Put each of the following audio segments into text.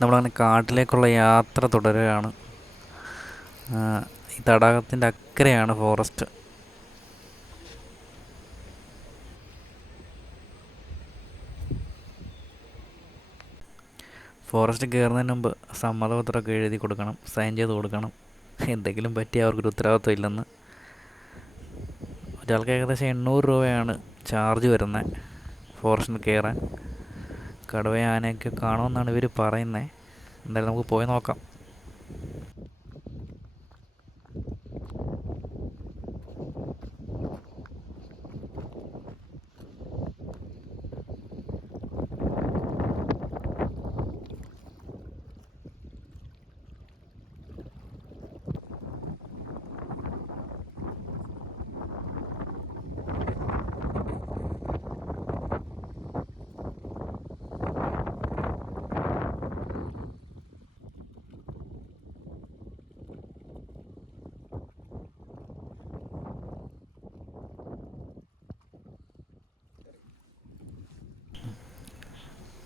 നമ്മളങ്ങനെ കാട്ടിലേക്കുള്ള യാത്ര തുടരുകയാണ്. ഈ തടാകത്തിന്റെ അക്കരെയാണ് ഫോറസ്റ്റ് ഫോറസ്റ്റ് കയറുന്നതിന് മുമ്പ് സമ്മതപത്രമൊക്കെ എഴുതി കൊടുക്കണം സൈൻ ചെയ്ത് കൊടുക്കണം. എന്തെങ്കിലും പറ്റി അവർക്കൊരു ഉത്തരവാദിത്വം ഇല്ലെന്ന് ഒരാൾക്ക് ഏകദേശം എണ്ണൂറ് രൂപയാണ് ചാർജ് വരുന്നത് ഫോറസ്റ്റിൽ കയറാൻ. കടുവ ആനയൊക്കെ കാണുമെന്നാണ് ഇവർ പറയുന്നത് എന്തായാലും നമുക്ക് പോയി നോക്കാം.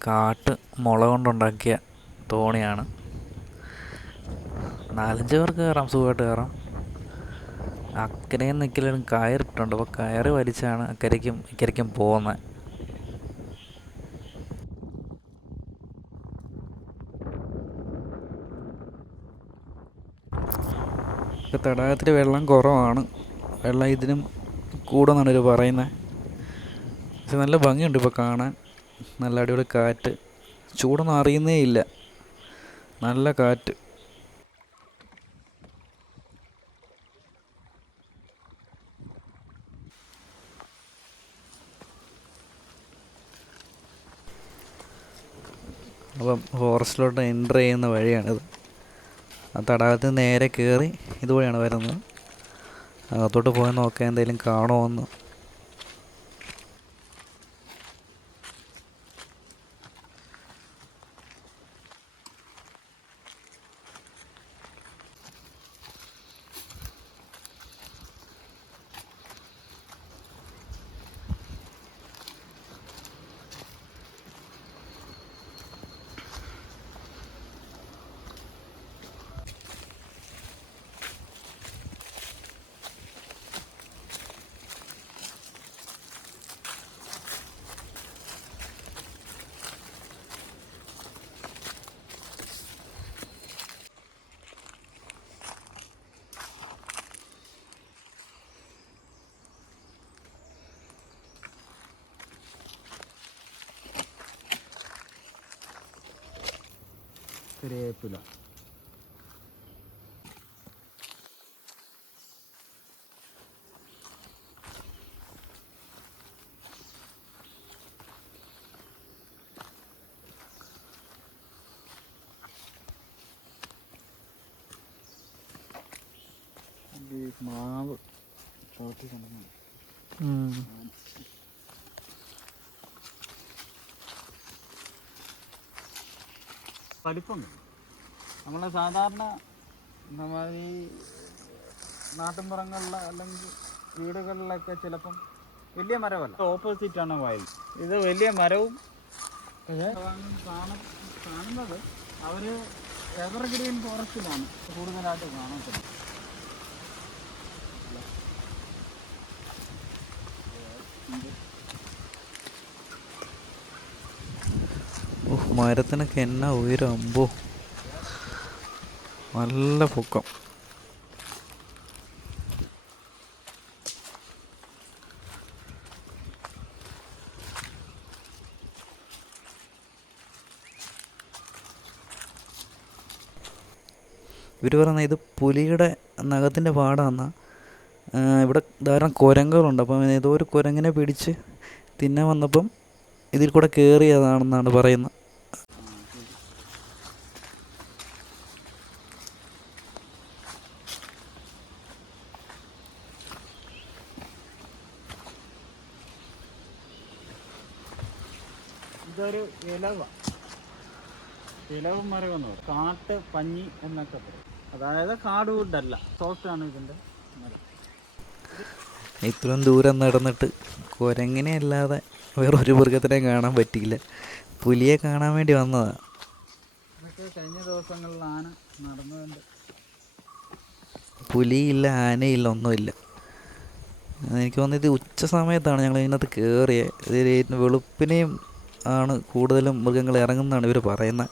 കാട്ട് മുള കൊണ്ടുണ്ടാക്കിയ തോണിയാണ്. നാലഞ്ച് പേർക്ക് കയറാം സുഖമായിട്ട് കയറാം. അക്കരയും നിൽക്കലും കയറിട്ടുണ്ട്. അപ്പോൾ കയറ് വലിച്ചാണ് അക്കരയ്ക്കും ഇക്കരയ്ക്കും പോകുന്നത്. തടാകത്തിൽ വെള്ളം കുറവാണ്. വെള്ളം ഇതിനും കൂടുന്നാണ് ഇവർ പറയുന്നത്. പക്ഷെ നല്ല ഭംഗിയുണ്ട് ഇപ്പോൾ കാണാൻ. നല്ല അടിപൊളി കാറ്റ്. ചൂടൊന്നും അറിയുന്നേ ഇല്ല. നല്ല കാറ്റ്. അപ്പം ഫോറസ്റ്റിലോട്ട് എന്റർ ചെയ്യുന്ന വഴിയാണിത്. ആ തടാകത്തിൽ നേരെ കയറി ഇതുവഴിയാണ് വരുന്നത്. അകത്തോട്ട് പോയി നോക്കാൻ എന്തെങ്കിലും കാണുമോ എന്ന്. കരിവേപ്പില മാവ് ചോട്ടി ചവിട്ടി പഠിപ്പുണ്ട് നമ്മൾ സാധാരണ നമ്മൾ ഈ നാട്ടിൻപുറങ്ങളിൽ അല്ലെങ്കിൽ വീടുകളിലൊക്കെ ചിലപ്പം വലിയ മരമല്ല. ഓപ്പോസിറ്റ് ആണ് വയൽ. ഇത് വലിയ മരവും കാണുന്നത് അവർ എവർഗ്രീൻ ഫോറസ്റ്റിലാണ് കൂടുതലായിട്ട് കാണുന്നത് മരത്തിനൊക്കെ എന്നാ ഉയരം? അമ്പോ. നല്ല പൊക്കം. ഇവർ പറയുന്നത് ഇത് പുലിയുടെ നഖത്തിന്റെ പാടാന്ന. ഇവിടെ ധാരാളം കുരങ്ങുകളുണ്ട്. അപ്പം ഏതോ ഒരു കുരങ്ങിനെ പിടിച്ച് തിന്നാൻ വന്നപ്പം ഇതിൽ കൂടെ കയറിയതാണെന്നാണ് പറയുന്നത്. ഇതൊരു ഇലവ. ഇലവ് മരം എന്ന് പറയും കാട്ട് പഞ്ഞി എന്നൊക്കെ പറയും. അതായത് കാട് വുഡല്ല സോഫ്റ്റ് ആണ് ഇതിന്റെ മരം. ഇത്രയും ദൂരം നടന്നിട്ട് കുരങ്ങിനെ അല്ലാതെ വേറെ ഒരു മൃഗത്തിനെ കാണാൻ പറ്റിയില്ല. പുലിയെ കാണാൻ വേണ്ടി വന്നതാണ് ഇതൊക്കെ കഴിഞ്ഞ ആന നടന്നുണ്ട് പുലിയില്ല ആനയില്ല ഒന്നുമില്ല. എനിക്ക് തോന്നുന്നത് ഇത് ഉച്ച സമയത്താണ് ഞങ്ങൾ ഇതിനകത്ത് കയറിയത് ഇത് വെളുപ്പിനെയും ആണ് കൂടുതലും മൃഗങ്ങൾ ഇറങ്ങുന്നതാണ് ഇവർ പറയുന്നത്.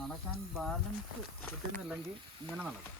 നടക്കാൻ ബാലൻസ് കിട്ടുന്നില്ലെങ്കിൽ ഇങ്ങനെ നടക്കാം.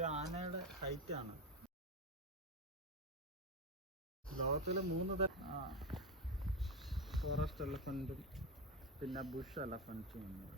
ഒരു ആനയുടെ ഹൈറ്റ് ആണ്. ലോകത്തിലെ മൂന്ന് തരം ഫോറസ്റ്റ് എലഫന്റും പിന്നെ ബുഷ് എലഫന്റും ഉണ്ട്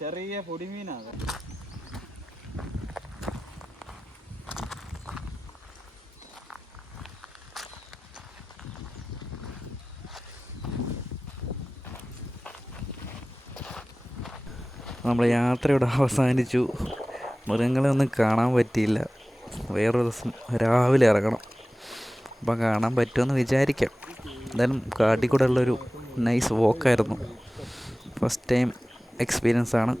ചെറിയ പൊടിമീനാണ് നമ്മുടെ യാത്രയോടെ അവസാനിച്ചു. മൃഗങ്ങളെ ഒന്നും കാണാൻ പറ്റിയില്ല. വേറൊരു ദിവസം രാവിലെ ഇറങ്ങണം. അപ്പം കാണാൻ പറ്റുമെന്ന് വിചാരിക്കാം. എന്തായാലും കാട്ടിൽ കൂടെ ഉള്ളൊരു നൈസ് വോക്കായിരുന്നു ഫസ്റ്റ് ടൈം എക്സ്പീരിയൻസ് ആണ്.